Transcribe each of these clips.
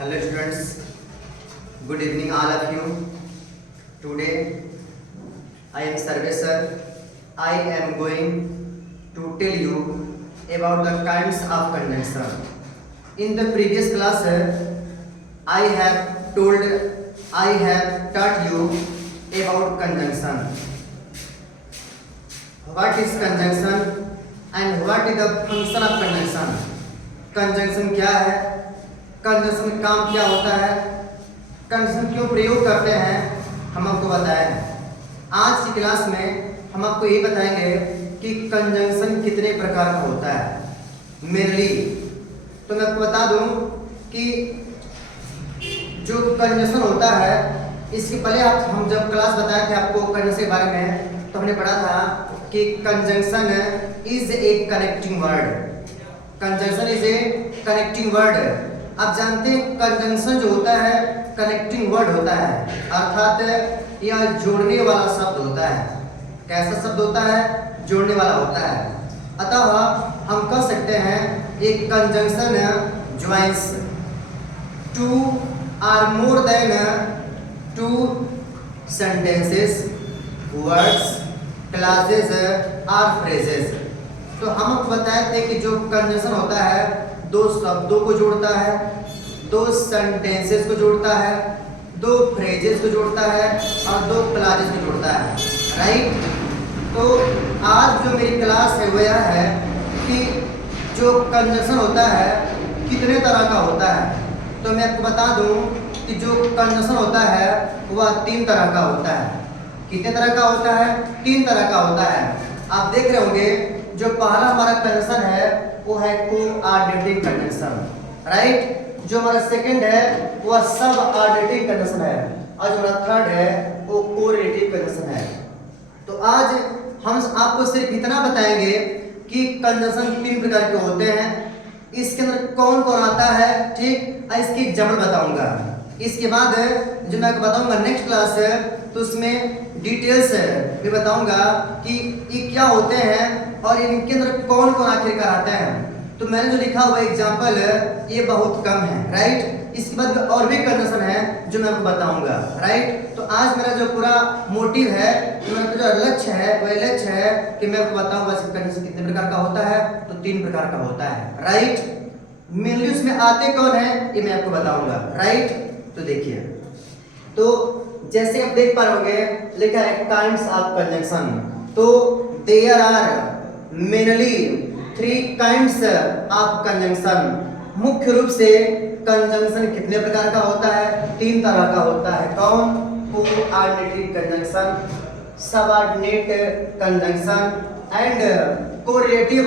Hello students, good evening all of you. Today I am Sarve sir. I am going to tell you about the kinds of conjunction. In the previous class I have taught you about conjunction. What is conjunction and what is the function of conjunction? Conjunction क्या है, conjunction काम क्या होता है, conjunction क्यों प्रयोग करते हैं, हम आपको बताया है। आज की क्लास में हम आपको ये बताएंगे कि कंजंक्शन कितने प्रकार का होता है। मेनली तो मैं आपको बता दूं कि जो कंजंक्शन होता है, इसके पहले हम जब क्लास बताए थे आपको कंजंक्शन के बारे में, तो हमने पढ़ा था कि conjunction is a connecting word. Conjunction is a connecting word. आप जानते हैं कंजंक्शन जो होता है कनेक्टिंग वर्ड होता है, अर्थात यह जोड़ने वाला शब्द होता है। कैसा शब्द होता है? जोड़ने वाला होता है। अतः हम कह सकते हैं एक conjunction joins two or more than two sentences, words, clauses और फ्रेजेस। तो हम आपको बताए थे कि जो कंजंक्शन होता है दो शब्दों को जोड़ता है, दो सेंटेंसेस को जोड़ता है, दो फ्रेजेस को जोड़ता है और दो क्लासेस को जोड़ता है। राइट? तो आज जो मेरी क्लास है वो यह है कि जो कंजंक्शन होता है कितने तरह का होता है। तो मैं आपको बता दूं कि जो कंजंक्शन होता है वह 3 तरह का होता है। कितने तरह का होता है? 3 तरह का होता है। आप देख रहे होंगे जो पहला हमारा कंजंक्शन है वो है कोऑर्डिनेटिंग कंजंक्शन। राइट? जो हमारा सेकंड है वो सब ऑर्डिनेटिंग कंजंक्शन है और जो हमारा थर्ड है वो कोरिलेटिव कंजंक्शन है। तो आज हम आपको सिर्फ इतना बताएंगे कि कंजंक्शन 3 प्रकार के होते हैं, इसके अंदर कौन कौन आता है, ठीक, इसकी एग्जाम्पल बताऊंगा। इसके बाद जो मैं आपको बताऊंगा नेक्स्ट क्लास है तो उसमें डिटेल्स मैं बताऊंगा कि ये क्या होते हैं और इनके अंदर कौन कौन आखिरकार आते हैं। तो मैंने जो लिखा हुआ एग्जाम्पल ये बहुत कम है। राइट? इसके बाद और भी कंजंक्शन है जो मैं आपको बताऊंगा। राइट? तो आज मेरा जो पूरा मोटिव है, मेरा जो लक्ष्य है वह लक्ष्य है कि मैं आपको बताऊंगा कंजंक्शन कितने प्रकार का होता है। तो 3 प्रकार का होता है। राइट? मेनली उसमें आते कौन है ये मैं आपको बताऊंगा। राइट? तो देखिए, तो जैसे आप देख पा रहे होंगे लिखा है काइंड्स ऑफ कंजंक्शन। तो there are mainly 3 kinds of conjunction. मुख्य रूप से कंजंक्शन कितने प्रकार का होता है? 3 तरह का होता है। कौन? Coordinative conjunction, subordinate conjunction and correlative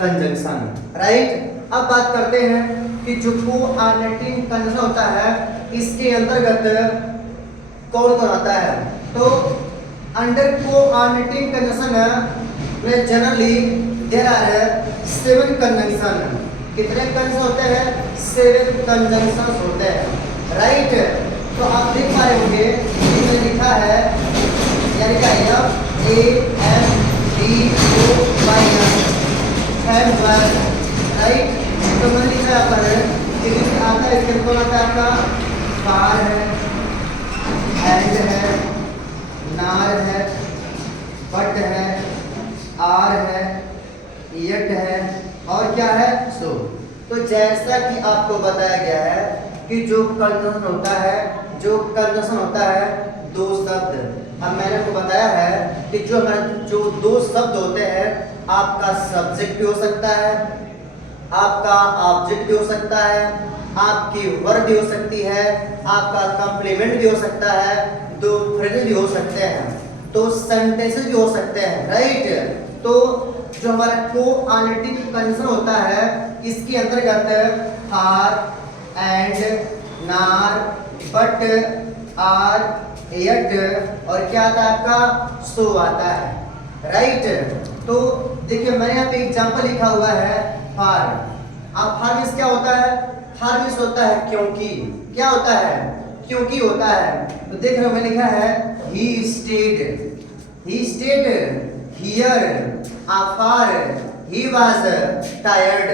conjunction. Right? अब बात करते हैं कि जो कोऑर्डिनेटिव कंजंक्शन होता है इसके अंतर्गत कौन कौन आता है। तो अंडर कोऑर्डिनेटिव कंजंक्शन में जनरली देयर आर 7 कंजंक्शन। कितने कंजंक्शन होते हैं? 7 कंजंक्शन होते हैं। राइट? तो आप देख पा रहे होंगे इसमें लिखा है यानी क्या है AMDOYN। राइट? तो मैंने लिखा है पर इसमें आता है, इसके कौन आता है आपका? बार है, एंड है, नार है, बट है, आर है, यट है और क्या है? सो। तो जैसा कि आपको बताया गया है कि जो कंजंक्शन होता है, जो कंजंक्शन होता है 2 शब्द। अब मैंने आपको बताया है कि जो 2 शब्द होते हैं, आपका सब्जेक्ट भी हो सकता है, आपका ऑब्जेक्ट भी हो सकता है, आपकी वर्ब भी हो सकती है, आपका कंप्लीमेंट भी हो सकता है, 2 फ्रेजेस भी हो सकते हैं, 2 सेंटेंसेस भी हो सकते हैं। राइट? तो जो हमारा कोऑर्डिनेटिव कंजंक्शन होता है इसके अंतर्गत आर, एंड, नार, बट, आर, यट और क्या आता है आपका? सो आता है। राइट? तो देखिए मैंने यहाँ पे एग्जाम्पल लिखा हुआ है फार। अब फार मींस क्या होता है? फार मींस होता है क्योंकि। क्या होता है? क्योंकि होता है। तो देख रहे हो मैंने लिखा है he stayed here afar he was tired।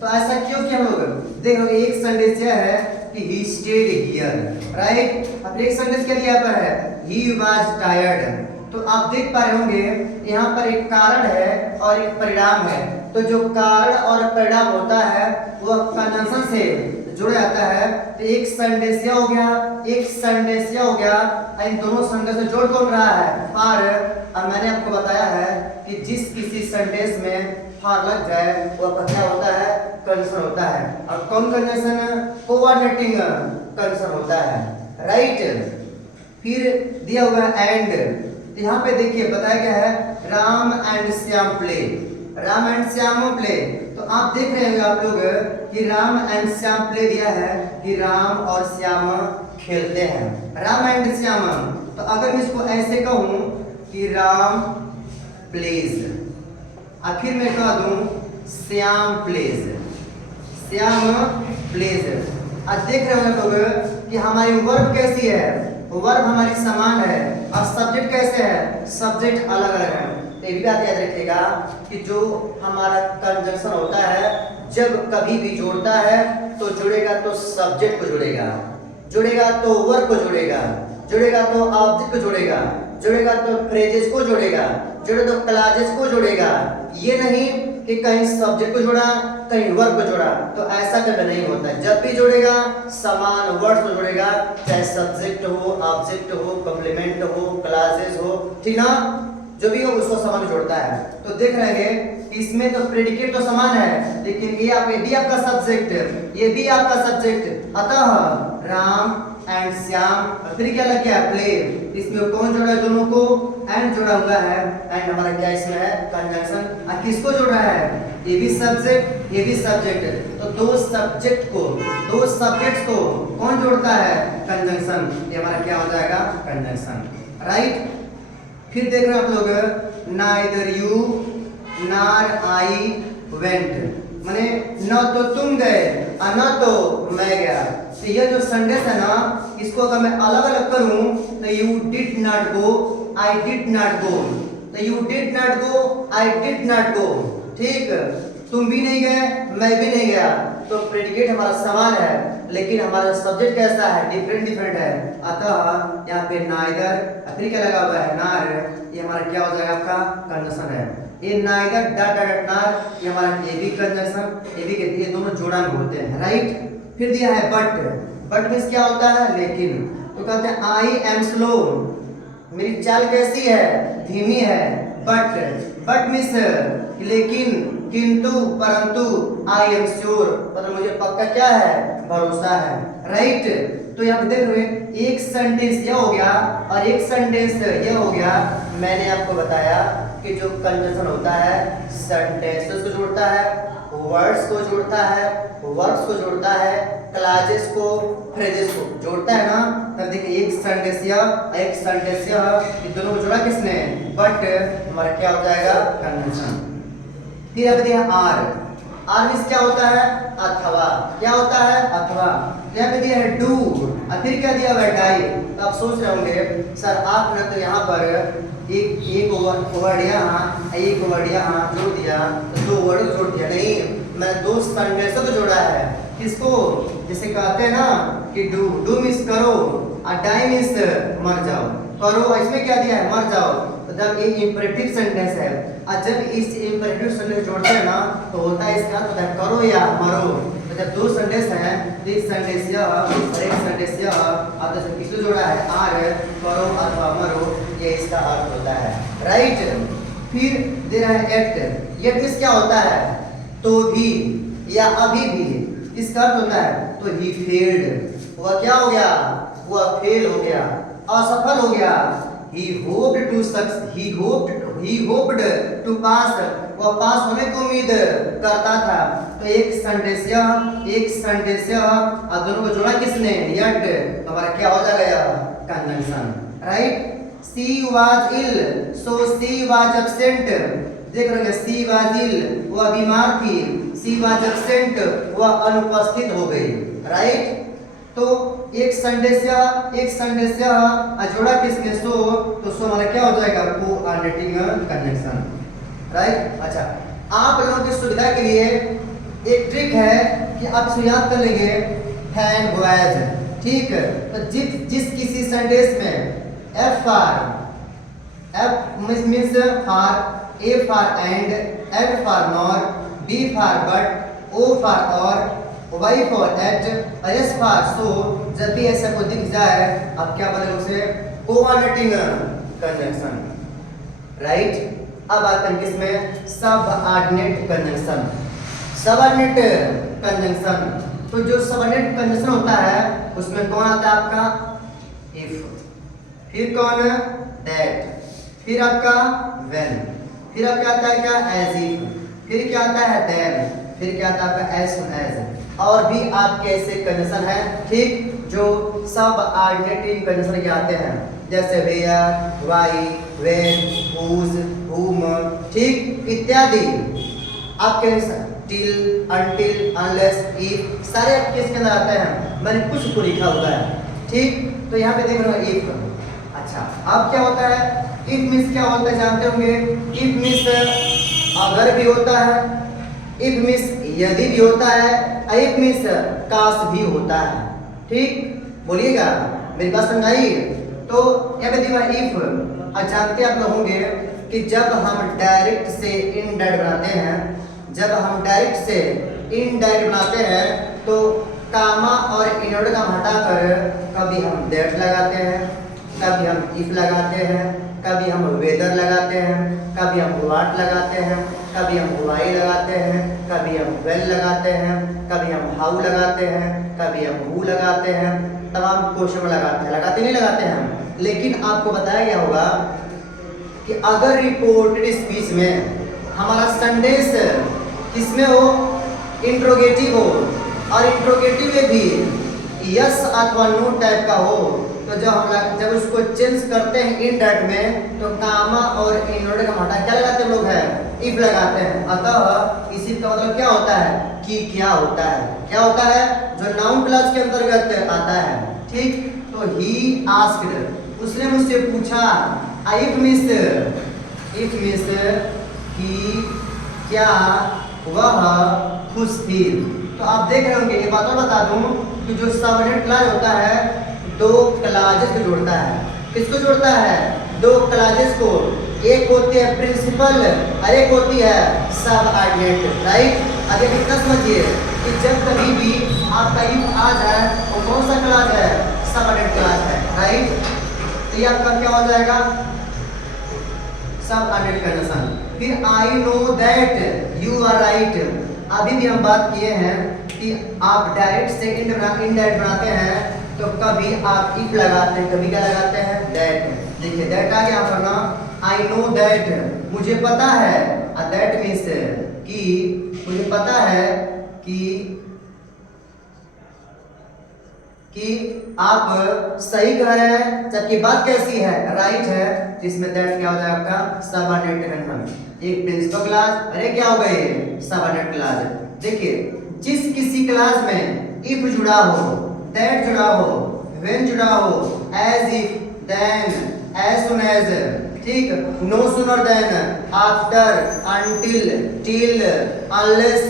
तो ऐसा क्यों किया हम लोग? देखो एक सेंटेंस यह है कि ही स्टेड हियर, राइट। अब एक सेंटेंस क्या दिया पर है, ही वाज टायर्ड। तो आप देख पा रहे होंगे यहाँ पर एक कारण है और एक परिणाम है। तो जो कारण और परिणाम होता है वह कंजंक्शन से जुड़ जाता है। तो एक सेंटेंस हो गया, एक सेंटेंस हो गया, इन दोनों सेंटेंस से जोड़ कौन रहा है, फॉर। और मैंने आपको बताया है कि जिस किसी सेंटेंस में फॉर लग जाए वह क्या होता है, कंजंक्शन होता है। और कौन कंजंक्शन, कोऑर्डिनेटिंग कंजंक्शन होता है, राइट। फिर दिया हुआ एंड, यहाँ पे देखिए बताया गया है Ram and Shyam play, Ram and Shyam play. तो आप देख रहे हैं आप लोग कि राम एंड श्याम प्ले दिया है कि राम और श्याम खेलते हैं, राम एंड श्याम। तो अगर मैं इसको ऐसे कहूं कि राम प्लेज, आखिर में कह दूं श्याम प्लेज, श्याम प्लेज। आज देख रहे हो लोग कि हमारी वर्ब कैसी है, वर्ब हमारी समान है और सब्जेक्ट कैसे है, सब्जेक्ट अलग अलग है। तो ये भी बात याद रखिएगा कि जो हमारा कंजंक्शन होता है जब कभी भी जोड़ता है तो जुड़ेगा तो सब्जेक्ट को जुड़ेगा, जुड़ेगा तो वर्ब को जुड़ेगा, जुड़ेगा तो ऑब्जेक्ट को जुड़ेगा, जुड़ेगा तो फ्रेजेस को जुड़ेगा, जुड़े तो क्लासेस को जुड़ेगा। ये नहीं कि कहीं सब्जेक्ट को जोड़ा कहीं वर्ब को जोड़ा, तो ऐसा कभी नहीं होता है। जब भी जोड़ेगा समान वर्ड को जोड़ेगा, चाहे सब्जेक्ट हो, ऑब्जेक्ट हो, कॉम्प्लीमेंट हो, क्लासेस हो, ठीक ना, जो भी हो उसको समान जोड़ता है। तो देख रहे हैं इसमें तो प्रेडिकेट तो समान है, लेकिन ये भी आपका सब्जेक्ट, ये भी आपका सब्जेक्ट। अतः राम एंड श्याम, फिर क्या लग गया, प्ले। इसमें कौन जोड़ा है, दोनों को एंड जोड़ा हुआ है। एंड हमारा क्या इसमें है, कंजंक्शन। और किसको जोड़ा है, ये भी सब्जेक्ट, ये भी सब्जेक्ट। तो दो सब्जेक्ट को, दो सब्जेक्ट्स को कौन जोड़ता है, कंजंक्शन। ये हमारा क्या हो जाएगा, कंजंक्शन, राइट। फिर देख रहे हैं आप लोग, neither you nor I went, माने न तो तुम गए और न तो मैं गया। तो ये जो सेंटेंस है ना, इसको अगर मैं अलग अलग करूं तो you did not go, I did not go. तो you did not go, I did not go, ठीक। तुम भी नहीं गए, मैं भी नहीं गया। तो प्रेडिकेट हमारा समान है, लेकिन हमारा सब्जेक्ट कैसा है, डिफरेंट है। अतः यहाँ पे नाइदर, फिर क्या लगा हुआ है, नार। ये हमारा क्या हो जाएगा, आपका कंजंक्शन है। ये नाइदर डॉट डॉट नार, ये हमारा A B conjunction, A B के ये दोनों जोड़ा में होते हैं, राइट। फिर दिया है बट, बट मींस क्या होता है, लेकिन। तो कहते हैं आई एम स्लो, मेरी चाल कैसी है, धीमी है। बट मींस लेकिन, किंतु, परंतु। आई एम श्योर, मतलब मुझे पक्का क्या है, भरोसा है, राइट। तो यहाँ पे देख रहे हैं एक सेंटेंस यह हो गया और एक सेंटेंस यह हो गया। मैंने आपको बताया कि जो कंजंक्शन होता है सेंटेंसेस को जोड़ता है, वर्ड्स को जोड़ता है, वर्ब्स को जोड़ता है, क्लासेस को, फ्रेजेस को जोड़ता है ना। तब देखिए एक सेंटेंस यह, एक सेंटेंस यह, ये दोनों को जोड़ा किसने, बट। हमारा क्या हो जाएगा, कंजंक्शन। फिर अब दिया आर, आर मींस क्या होता है, अथवा। क्या होता है, अथवा। यहाँ पे दिया है डू, और फिर क्या दिया हुआ है, डाई। तो आप सोच रहे होंगे सर आपने तो यहाँ पर एक वर्ड यहाँ, एक वर्ड यहाँ जोड़ दिया, तो दो वर्ड जोड़ दिया। नहीं, मैं दो सेंटेंस को जोड़ा है। किसको, जैसे कहते हैं ना कि डू, डू मींस करो, और डाई मींस मर जाओ। करो, इसमें क्या दिया है, मर जाओ। तो जब ये इंपरेटिव सेंटेंस है, और जब इस इंपरेटिव सेंटेंस जोड़ते हैं ना तो होता है इसका तो करो या मरो। तो जब दो सेंटेंस हैं, एक सेंटेंस यह और एक सेंटेंस यह, अब तो किसको जोड़ा है, आर, करो अथवा मरो, ये इसका अर्थ होता है, राइट। फिर दे रहा है एट, ये मींस क्या होता है, तो भी या अभी भी, इसका अर्थ होता है तो ही फेल्ड, वह क्या हो गया, वह फेल हो गया, असफल हो गया। he hoped to pass, वह पास होने की उम्मीद करता था। तो एक सेंटेंस यह, एक सेंटेंस यह, और दोनों को जोड़ा किसने, yet। तो हमारा क्या हो जाएगा, conjunction, right. she was ill, so she was absent, देख रहे हैं she was ill, वह बीमार थी, she was absent, वह अनुपस्थित हो गई, राइट। तो एक सेंटेंस या एक सेंटेंस या जोड़ा किसने, सो। तो सो हमारा क्या हो जाएगा, कोऑर्डिनेटिंग कंजंक्शन, राइट। अच्छा, आप लोगों की सुविधा के लिए एक ट्रिक है कि आप इसको याद कर लेंगे। हैंड बॉयज, ठीक है। तो जिस किसी सेंटेंस में F means for, A for and, N for nor, B for but, O for or, Y for yet, S for so, जब भी ऐसा को दिख जाए आप क्या बोलेंगे उसे कोऑर्डिनेटिंग कंजंक्शन, राइट। अब आते हैं किसमें, सबऑर्डिनेट कंजंक्शन। सबऑर्डिनेट कंजंक्शन, तो जो सबऑर्डिनेट कंजंक्शन होता है उसमें कौन आता है आपका इफ, फिर कौन दैट, फिर आपका व्हेन, फिर आपका आता है क्या एज इफ, फिर क्या आता है देन, फिर क्या आता है आपका एज सून एज। और भी आपके ऐसे कंजंक्शन है, ठीक, जो सबऑर्डिनेट कंजंक्शन के आते हैं, जैसे वेयर, वाई, व्हेन, हुज, हुम, ठीक, इत्यादि। आपके टिल, अनटिल, अनलेस, इफ, सारे आपके इसके अंदर आते हैं। मैंने कुछ को लिखा हुआ है, ठीक। तो यहाँ पे देख रहे हो इफ। अच्छा, अब क्या होता है, इफ मीन्स क्या होता है जानते होंगे, इफ मीन्स अगर भी होता है, इफ मीन्स यदि भी होता है, इफ मीन्स काश भी होता है, ठीक। बोलिएगा, मेरी बात समझ आई। तो यहाँ पे दिया इफ, जानते आप लोग होंगे कि जब हम डायरेक्ट से इनडायरेक्ट बनाते हैं, जब हम डायरेक्ट से इनडायरेक्ट बनाते हैं तो कामा और इनवर्ट का हटाकर कभी हम दैट लगाते हैं, कभी हम इफ लगाते हैं, कभी हम वेदर लगाते हैं, कभी हम वाट लगाते हैं, कभी हम वाई लगाते हैं, कभी हम वेल लगाते हैं, कभी हम हाउ लगाते हैं, कभी हम हु लगाते हैं, तमाम क्वेश्चन लगाते हैं, लगाते नहीं लगाते हैं। लेकिन आपको बताया गया होगा कि अगर रिपोर्टेड स्पीच में हमारा सेंटेंस किसमें हो, इंट्रोगेटिव हो, और इंट्रोगेटिव में भी यस अथवा नो टाइप का हो, तो जब उसको चेंज करते हैं इनडायरेक्ट में तो कामा और इनवर्ट का हटा क्या लगाते हैं लोग है, इफ लगाते हैं। अतः इसी का मतलब क्या होता है कि क्या होता है, क्या होता है, जो नाउन क्लॉज के अंतर्गत आता है, ठीक। तो ही आस्क्ड, उसने मुझसे पूछा, इफ मीन्स कि क्या वह खुश थी। तो आप देख रहे होंगे, ये बात और बता दूं कि जो सबऑर्डिनेट क्लॉज होता है दो क्लॉजेस को जोड़ता है। किसको जोड़ता है, दो क्लॉजेस को, एक होती है प्रिंसिपल और एक होती है सबऑर्डिनेट, राइट। अब ये कितना समझिए कि जब कभी भी आपका इफ आ जाए वो कौन सा क्लॉज है, सबऑर्डिनेट क्लॉज है, राइट। तो ये आपका क्या हो जाएगा, सबऑर्डिनेट कंडीशन। फिर I know that you are right. अभी भी हम बात किए हैं कि आप डायरेक्ट से इनडायरेक्ट बनाते हैं तो कभी आप इफ लगाते हैं, कभी क्या लगाते हैं, दैट। देखिए दैट आ गया आपका ना, आई नो दैट, मुझे पता है, दैट मीन्स कि मुझे पता है कि आप सही कह रहे हैं, जबकि बात कैसी है, राइट है। इसमें दैट क्या हो जाएगा आपका सबऑर्डिनेट कंजंक्शन। एक प्रिंसिपल क्लास, अरे क्या हो गए सबऑर्डिनेट क्लास। देखिए जिस किसी क्लास में इफ जुड़ा हो, दैट जुड़ा हो, व्हेन जुड़ा हो, as if, then, as soon as, ठीक, no sooner than, after, until, till, unless,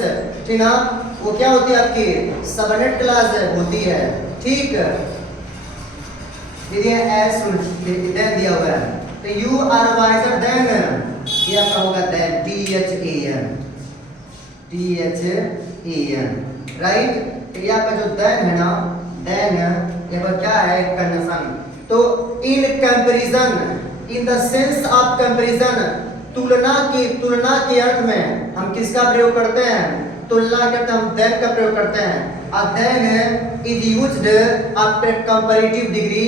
ठीक ना, वो क्या होती है आपकी सबऑर्डिनेट क्लास होती है, ठीक। फिर ये एज सून देन दिया हुआ है, तो यू आर वाइजर देन, ये आपका होगा देन, THAN, राइट। तो ये आपका जो देन है ना, देन ये पर क्या है कंडीशन। तो in comparison, in the sense of comparison, तुलना के अर्थ में हम किसका प्रयोग करते हैं, तुलना करते हैं, हम देन का प्रयोग करते हैं। और then is used after comparative degree,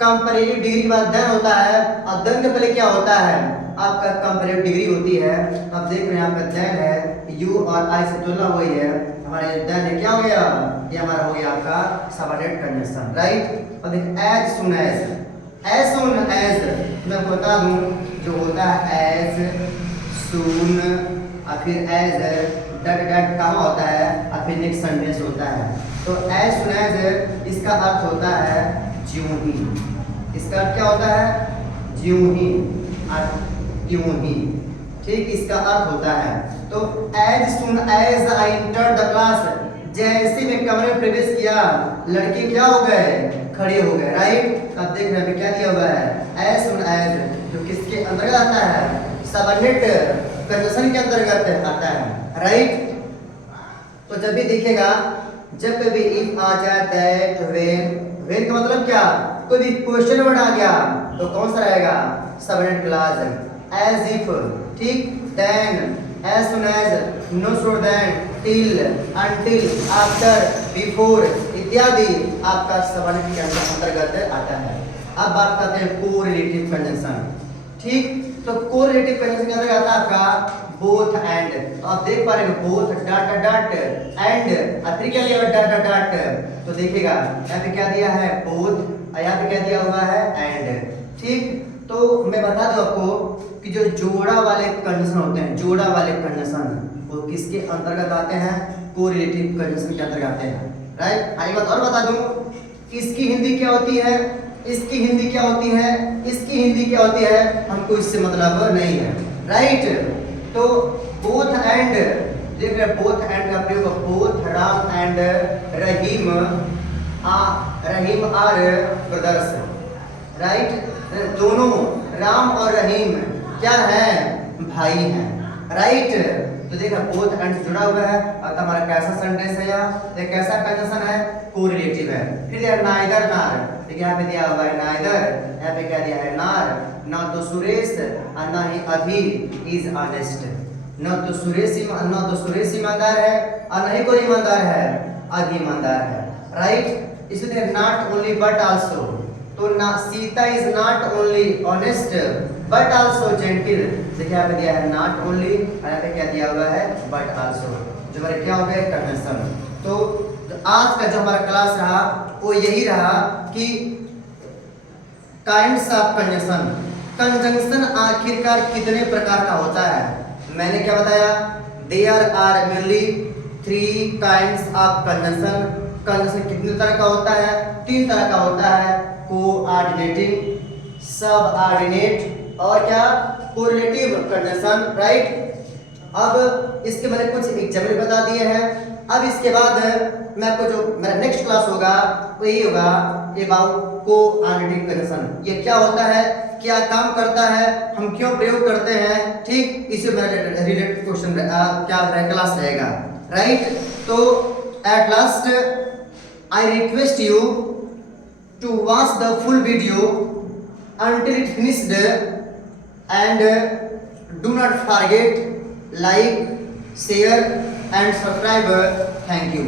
comparative degree के बाद देन होता है, और देन के पहले क्या होता है आपका कंपैरेटिव डिग्री होती है। अब देख रहे हैं आपका देन है, यू और आई से तुलना हुई है, हमारे देन है क्या हो गया, ये हमारा हो गया आपका सबऑर्डिनेट कंडीशन, राइट। और देख एज सून एज, मैं बता दूं जो होता है एज सून और फिर एज डट कहाँ होता है और फिर नेक्स्ट सेंटेंस होता है। तो एज सून एज इसका अर्थ होता है ज्यों ही, इसका अर्थ क्या होता है, ज्यों ही, यूं ही, ठीक, इसका अर्थ होता है। तो as soon as I enter the class, जैसे मैं कमरे में प्रवेश किया लड़के क्या हो गए, खड़े हो गए, राइट। अब देख रहे हैं क्या दिया हुआ है, एज सुन एज, जो किसके अंतर्गत आता है, सबऑर्डिनेट कंजंक्शन के अंतर्गत आता है, राइट। तो जब भी दिखेगा, जब कभी इफ आ जाए दैट व्हेन का मतलब क्या, कोई भी क्वेश्चन वर्ड आ गया तो कौन सा रहेगा, सबऑर्डिनेट क्लॉज, एज इफ, ठीक, then, as soon as, no sooner than, till, until, after, before इत्यादि आपका सबऑर्डिनेट के अंतर्गत आता है। अब बात करते हैं कोरिलेटिव कंजंक्शन, ठीक। तो कोरिलेटिव कंजंक्शन के अंतर्गत आता है आपका बोथ एंड। तो आप देख पा रहे हो बोथ डॉट डॉट एंड, फिर क्या दिया हुआ डॉट डॉट डॉट, तो देखिएगा यहाँ पे क्या दिया है बोथ, यहाँ पे क्या दिया हुआ है एंड, ठीक। तो मैं बता दूं आपको कि जो जोड़ा वाले कंजंक्शन होते हैं, जोड़ा वाले कंजंक्शन वो किसके अंतर्गत आते हैं, कोरिलेटिव कंजंक्शन के अंतर्गत आते हैं, राइट। आगे बात और बता दूं, इसकी हिंदी क्या होती है, इसकी हिंदी क्या होती है, इसकी हिंदी क्या होती है, हमको इससे मतलब नहीं है, राइट। तो बोथ एंड, देख रहे बोथ एंड का प्रयोग, both Ram and Rahim, Rahim are brothers, right. दोनों राम और रहीम क्या है, भाई हैं, राइट। तो देखा बोथ एंड जुड़ा हुआ है, अब हमारा कैसा सेंटेंस है, यहाँ ये कैसा कंजंक्शन है, कोरिलेटिव है। फिर यार नाइदर नार, देखिए यहाँ पे दिया हुआ है नाइदर, यहाँ पे क्या दिया है नार, ना तो सुरेश और ना ही अभी इज ऑनेस्ट, ना तो सुरेश ईमानदार है और ना ही कोई ईमानदार है, अभी ईमानदार है, राइट। इसलिए नॉट ओनली बट आल्सो, तो ना Sita is not only honest but also gentle, देखिए यहाँ पे दिया है नॉट ओनली, यहाँ पे क्या दिया हुआ है बट आल्सो, जो हमारे क्या हो गए कंजंक्शन। तो आज का जो हमारा क्लास रहा वो यही रहा कि काइंड्स ऑफ कंजंक्शन, कंजंक्शन आखिरकार कितने प्रकार का होता है। मैंने क्या बताया, there are mainly 3 kinds of conjunction. Conjunction कितने तरह का होता है, 3 तरह का होता है, कोऑर्डिनेटिंग, सबऑर्डिनेट और क्या कोरिलेटिव कंजंक्शन, राइट। अब इसके मैंने कुछ एग्जाम्पल बता दिए हैं। अब इसके बाद मैं आपको जो मेरा नेक्स्ट क्लास होगा वो यही होगा अबाउट कोऑर्डिनेटिव कंजंक्शन, ये क्या होता है, क्या काम करता है, हम क्यों प्रयोग करते हैं, ठीक। इसी में रिलेटेड क्वेश्चन क्या क्लास रहेगा, राइट। तो at last I request you to watch the full video until it finished and do not forget like, share and subscribe. Thank you.